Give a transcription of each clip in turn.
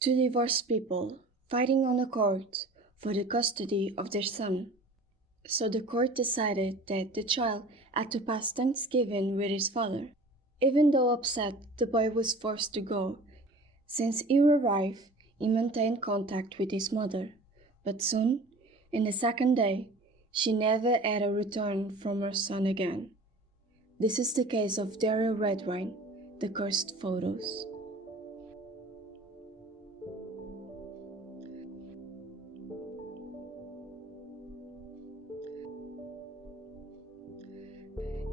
Two divorced people fighting on a court for the custody of their son. So the court decided that the child had to pass Thanksgiving with his father. Even though upset, the boy was forced to go. Since he arrived, he maintained contact with his mother. But soon, in the second day, she never had a return from her son again. This is the case of Daryl Redwine, the cursed photos.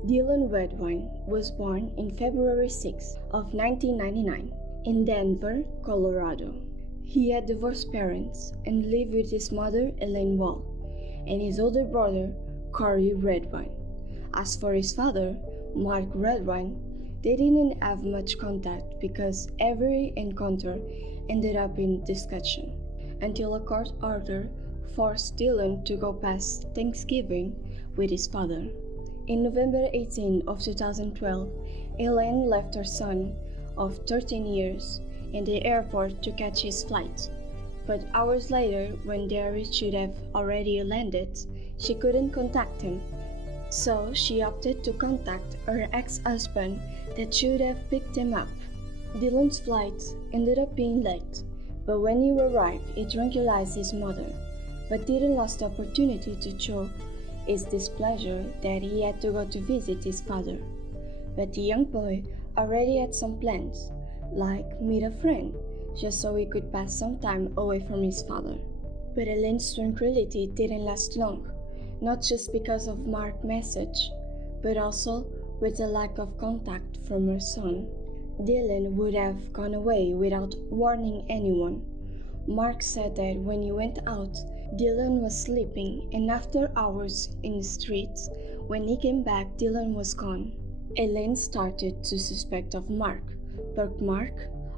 Dylan Redwine was born in February 6 of 1999 in Denver, Colorado. He had divorced parents and lived with his mother, Elaine Wall, and his older brother, Corey Redwine. As for his father, Mark Redwine, they didn't have much contact because every encounter ended up in discussion, until a court order forced Dylan to go past Thanksgiving with his father. In November 18 of 2012, Elaine left her son of 13 years in the airport to catch his flight. But hours later, when Derry should have already landed, she couldn't contact him. So she opted to contact her ex-husband that should have picked him up. Dylan's flight ended up being late, but when he arrived, he tranquilized his mother, but didn't lose the opportunity to show his displeasure that he had to go to visit his father. But the young boy already had some plans, like meet a friend, just so he could pass some time away from his father. But Elaine's tranquility didn't last long, not just because of Mark's message, but also with the lack of contact from her son. Dylan would have gone away without warning anyone. Mark said that when he went out, Dylan was sleeping, and after hours in the streets, when he came back, Dylan was gone. Elaine started to suspect of Mark, but Mark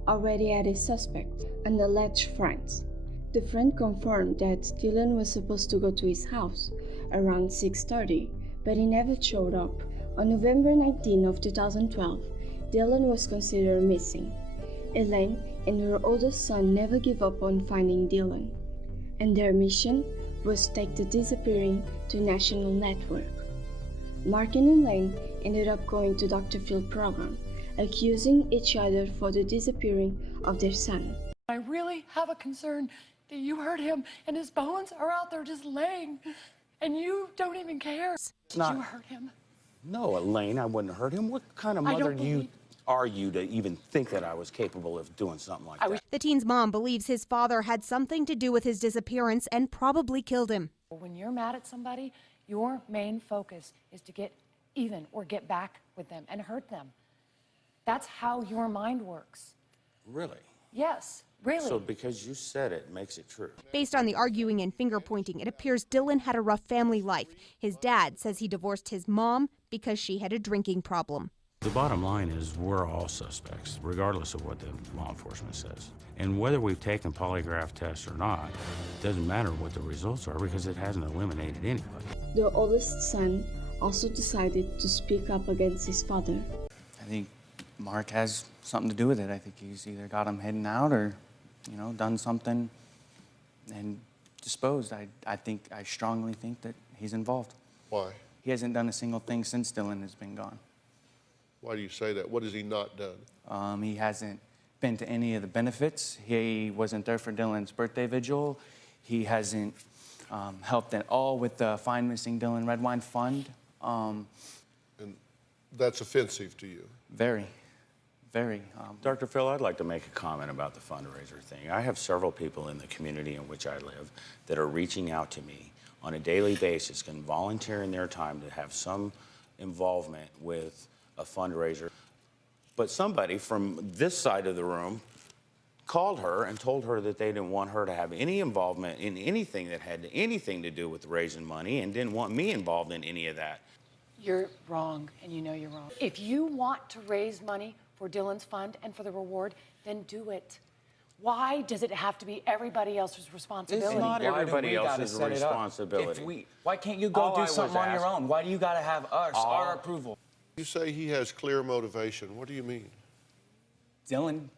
already had a suspect, an alleged friend. The friend confirmed that Dylan was supposed to go to his house around 6:30, but he never showed up. On November 19 of 2012, Dylan was considered missing. Elaine and her oldest son never gave up on finding Dylan, and their mission was to take the disappearing to national network. Mark and Elaine ended up going to Dr. Phil program, accusing each other for the disappearing of their son. I really have a concern that you hurt him and his bones are out there just laying and you don't even care. Did you hurt him? No, Elaine, I wouldn't hurt him. What kind of mother are you to even think that I was capable of doing something like that? The teen's mom believes his father had something to do with his disappearance and probably killed him. When you're mad at somebody, your main focus is to get even or get back with them and hurt them. That's how your mind works. Really? Yes, really. So because you said it makes it true. Based on the arguing and finger pointing, it appears Dylan had a rough family life. His dad says he divorced his mom because she had a drinking problem. The bottom line is we're all suspects, regardless of what the law enforcement says. And whether we've taken polygraph tests or not, it doesn't matter what the results are because it hasn't eliminated anybody. The oldest son also decided to speak up against his father. I think Mark has something to do with it. I think he's either got him heading out or, done something and disposed. I strongly think that he's involved. Why? He hasn't done a single thing since Dylan has been gone. Why do you say that? What has he not done? He hasn't been to any of the benefits. He wasn't there for Dylan's birthday vigil. He hasn't helped at all with the Find Missing Dylan Redwine Fund. And that's offensive to you? Very. Dr. Phil, I'd like to make a comment about the fundraiser thing. I have several people in the community in which I live that are reaching out to me on a daily basis and volunteering their time to have some involvement with a fundraiser. But somebody from this side of the room called her and told her that they didn't want her to have any involvement in anything that had anything to do with raising money and didn't want me involved in any of that. You're wrong, and you know you're wrong. If you want to raise money for Dylan's fund and for the reward, then do it. Why does it have to be everybody else's responsibility? It's not everybody else's responsibility. Why can't you go do something on your own? Why do you got to have our approval? You say he has clear motivation. What do you mean? Dylan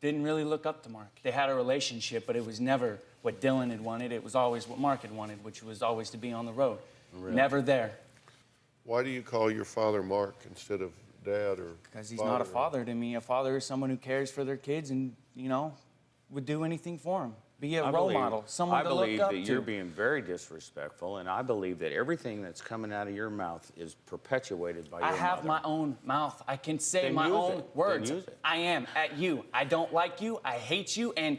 didn't really look up to Mark. They had a relationship, but it was never what Dylan had wanted. It was always what Mark had wanted, which was always to be on the road. Really? Never there. Why do you call your father Mark instead of Dad or Because he's not a father to me. A father is someone who cares for their kids and, would do anything for them. Be a role model, someone to look up to. I believe that you're being very disrespectful, and I believe that everything that's coming out of your mouth is perpetuated by your mother. I have my own mouth. I can say my own words. Then use it. I am at you. I don't like you. I hate you. And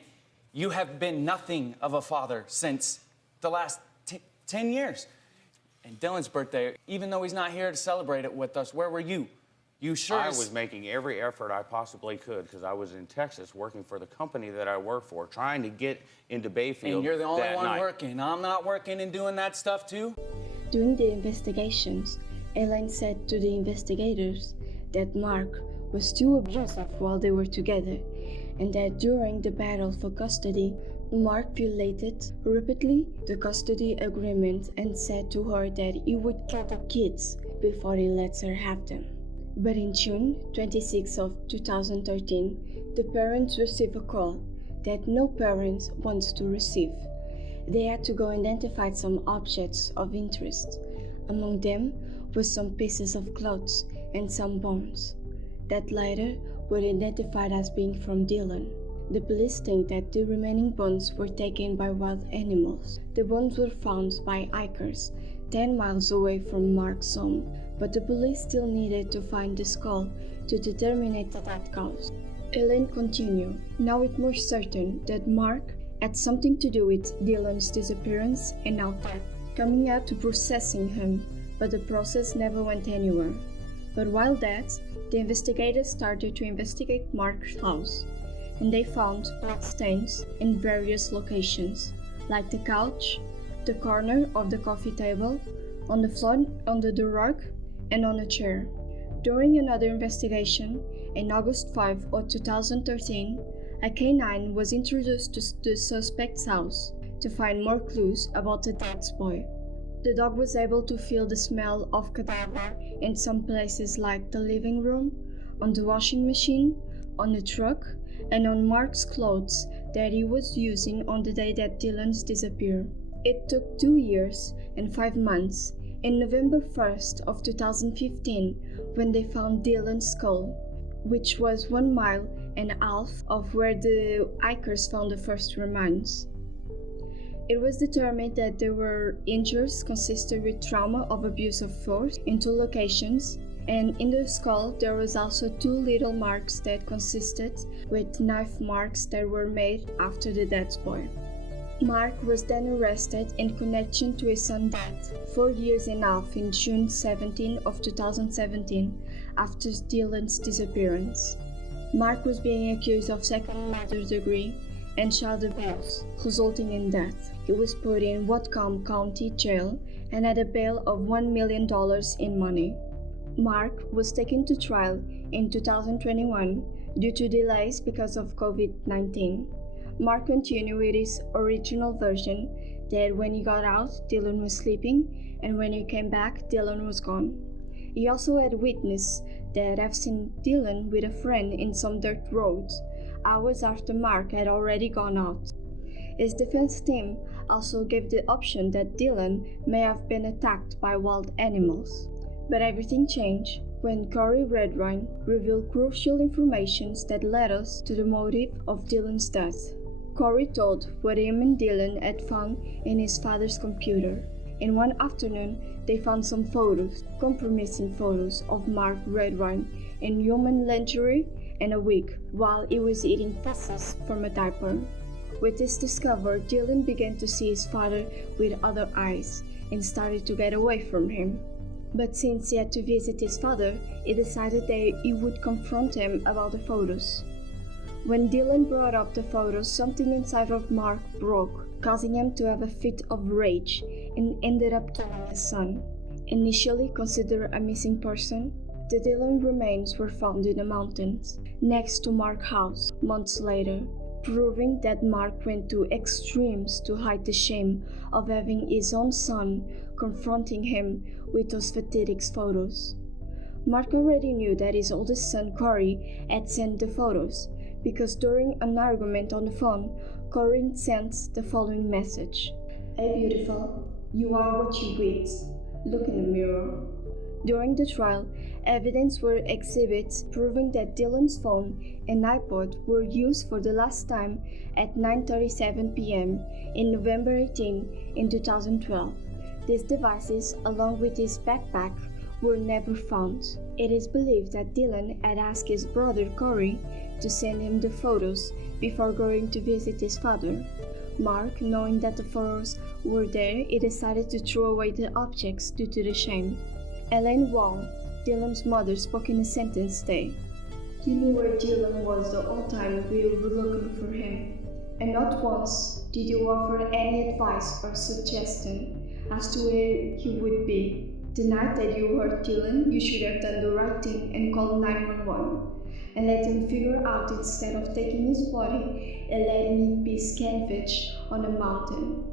you have been nothing of a father since the last 10 years. And Dylan's birthday, even though he's not here to celebrate it with us, where were you? You sure I was making every effort I possibly could because I was in Texas working for the company that I work for, trying to get into Bayfield. And you're the only that one night. working. I'm not working and doing that stuff too. During the investigations, Elaine said to the investigators that Mark was too abusive while they were together, and that during the battle for custody, Mark violated repeatedly the custody agreement and said to her that he would kill the kids before he lets her have them. But in June 26 of 2013, the parents received a call that no parent wants to receive. They had to go identify some objects of interest. Among them were some pieces of clothes and some bones that later were identified as being from Dylan. The police think that the remaining bones were taken by wild animals. The bones were found by hikers 10 miles away from Mark's home, but the police still needed to find the skull to determine the death cause. Elaine continued, now it's more certain that Mark had something to do with Dylan's disappearance and now death, coming out to processing him, but the process never went anywhere. But while that, the investigators started to investigate Mark's house, and they found blood stains in various locations, like the couch, the corner of the coffee table, on the floor under the rug, and on a chair. During another investigation, in August 5 of 2013, a canine was introduced to the suspect's house to find more clues about the dead boy. The dog was able to feel the smell of cadaver in some places like the living room, on the washing machine, on the truck, and on Mark's clothes that he was using on the day that Dylan's disappeared. It took 2 years and 5 months, in November 1st of 2015, when they found Dylan's skull, which was 1.5 miles of where the hikers found the first remains. It was determined that there were injuries consistent with trauma of abuse of force in 2 locations, and in the skull there was also 2 little marks that consisted with knife marks that were made after the dead boy. Mark was then arrested in connection to his son's death 4 years and a half in June 17 of 2017 after Dylan's disappearance. Mark was being accused of second murder degree and child abuse, resulting in death. He was put in Whatcom County Jail and had a bail of $1 million in money. Mark was taken to trial in 2021 due to delays because of COVID-19. Mark continued with his original version that when he got out, Dylan was sleeping, and when he came back, Dylan was gone. He also had witnesses that have seen Dylan with a friend in some dirt roads, hours after Mark had already gone out. His defense team also gave the option that Dylan may have been attacked by wild animals. But everything changed when Corey Redwine revealed crucial information that led us to the motive of Dylan's death. Corey told what him and Dylan had found in his father's computer. In one afternoon, they found some photos, compromising photos of Mark Redwine in human lingerie and a wig while he was eating feces from a diaper. With this discovery, Dylan began to see his father with other eyes and started to get away from him. But since he had to visit his father, he decided that he would confront him about the photos. When Dylan brought up the photos, something inside of Mark broke, causing him to have a fit of rage and ended up killing his son. Initially considered a missing person, the Dylan remains were found in the mountains next to Mark's house months later, proving that Mark went to extremes to hide the shame of having his own son confronting him with those pathetic photos. Mark already knew that his oldest son Corey had sent the photos because during an argument on the phone, Corinne sends the following message: "Hey beautiful, you are what you eat. Look in the mirror." During the trial, evidence were exhibits proving that Dylan's phone and iPod were used for the last time at 9:37 p.m. in November 18 in 2012. These devices, along with his backpack, were never found. It is believed that Dylan had asked his brother Corey to send him the photos before going to visit his father. Mark, knowing that the photos were there, he decided to throw away the objects due to the shame. Elaine Wall, Dylan's mother, spoke in a sentence day. "You knew where Dylan was the whole time we were looking for him, and not once did you offer any advice or suggestion as to where he would be. The night that you hurt Dylan, you should have done the right thing and called 911 and let him figure out instead of taking his body and letting it be scavenged on a mountain."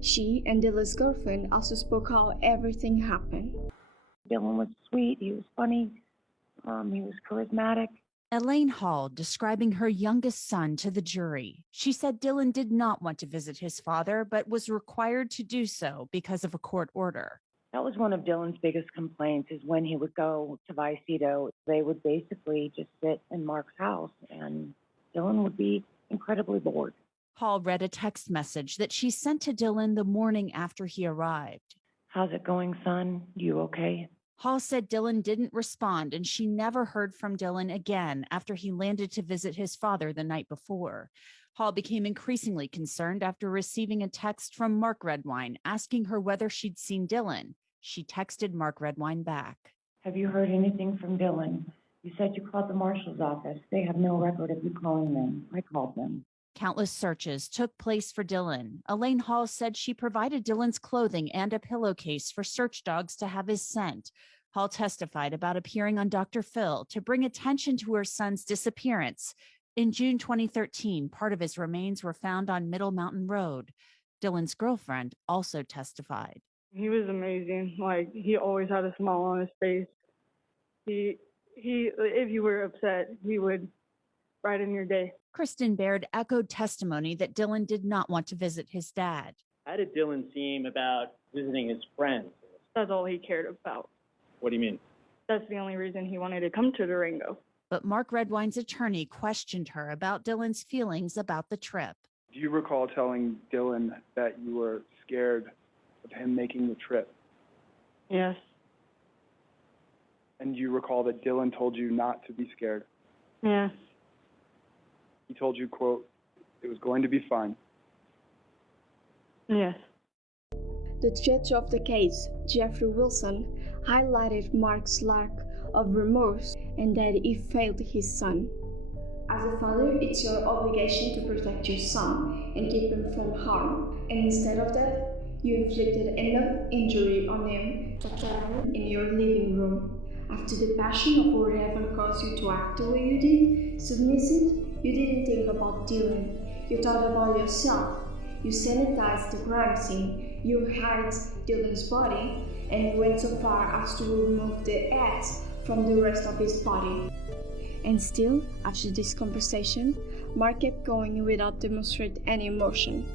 She and Dylan's girlfriend also spoke how everything happened. Dylan was sweet, he was funny, he was charismatic. Elaine Hall describing her youngest son to the jury. She said Dylan did not want to visit his father, but was required to do so because of a court order. That was one of Dylan's biggest complaints, is when he would go to Vicedo, they would basically just sit in Mark's house and Dylan would be incredibly bored. Hall read a text message that she sent to Dylan the morning after he arrived. "How's it going, son? You okay?" Hall said Dylan didn't respond, and she never heard from Dylan again after he landed to visit his father the night before. Hall became increasingly concerned after receiving a text from Mark Redwine asking her whether she'd seen Dylan. She texted Mark Redwine back. "Have you heard anything from Dylan? You said you called the marshal's office. They have no record of you calling them. I called them." Countless searches took place for Dylan. Elaine Hall said she provided Dylan's clothing and a pillowcase for search dogs to have his scent. Hall testified about appearing on Dr. Phil to bring attention to her son's disappearance. In June 2013, part of his remains were found on Middle Mountain Road. Dylan's girlfriend also testified. He was amazing. He always had a smile on his face. He if you were upset, he would brighten your day. Kristen Baird echoed testimony that Dylan did not want to visit his dad. How did Dylan seem about visiting his friends? That's all he cared about. What do you mean? That's the only reason he wanted to come to Durango. But Mark Redwine's attorney questioned her about Dylan's feelings about the trip. Do you recall telling Dylan that you were scared of him making the trip? Yes. And you recall that Dylan told you not to be scared? Yes. He told you, quote, "It was going to be fine." Yes. The judge of the case, Jeffrey Wilson, highlighted Mark's lack of remorse and that he failed his son. "As a father, it's your obligation to protect your son and keep him from harm, and instead of that, you inflicted enough injury on him to kill him in your living room. After the passion of whatever caused you to act the way you did, submissive, you didn't think about Dylan. You thought about yourself. You sanitized the crime scene, you hid Dylan's body, and you went so far as to remove the ads from the rest of his body." And still, after this conversation, Mark kept going without demonstrating any emotion.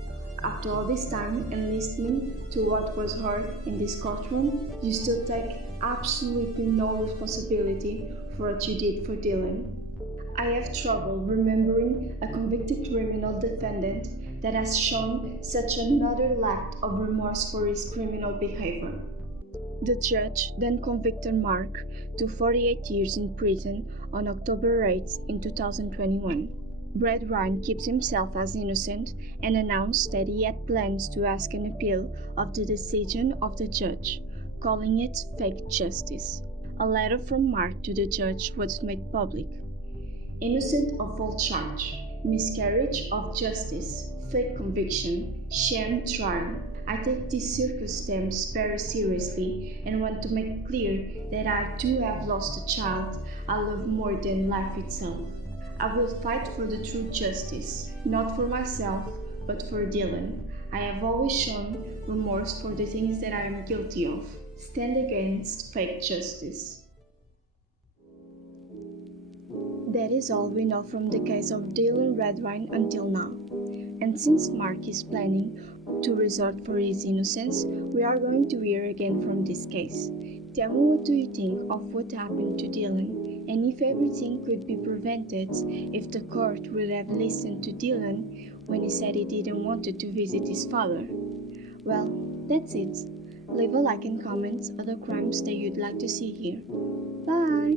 After all this time and listening to what was heard in this courtroom, you still take absolutely no responsibility for what you did for Dylan. I have trouble remembering a convicted criminal defendant that has shown such another lack of remorse for his criminal behavior. The judge then convicted Mark to 48 years in prison on October 8 in 2021. Redwine keeps himself as innocent and announced that he had plans to ask an appeal of the decision of the judge, calling it fake justice. A letter from Mark to the judge was made public. "Innocent of all charge, miscarriage of justice, fake conviction, sham trial. I take these circumstances very seriously and want to make clear that I too have lost a child I love more than life itself. I will fight for the true justice, not for myself, but for Dylan. I have always shown remorse for the things that I am guilty of. Stand against fake justice." That is all we know from the case of Dylan Redwine until now. And since Mark is planning to resort for his innocence, we are going to hear again from this case. Tell me, what do you think of what happened to Dylan, and if everything could be prevented if the court would have listened to Dylan when he said he didn't want to visit his father? Well, that's it. Leave a like and comment other crimes that you'd like to see here. Bye!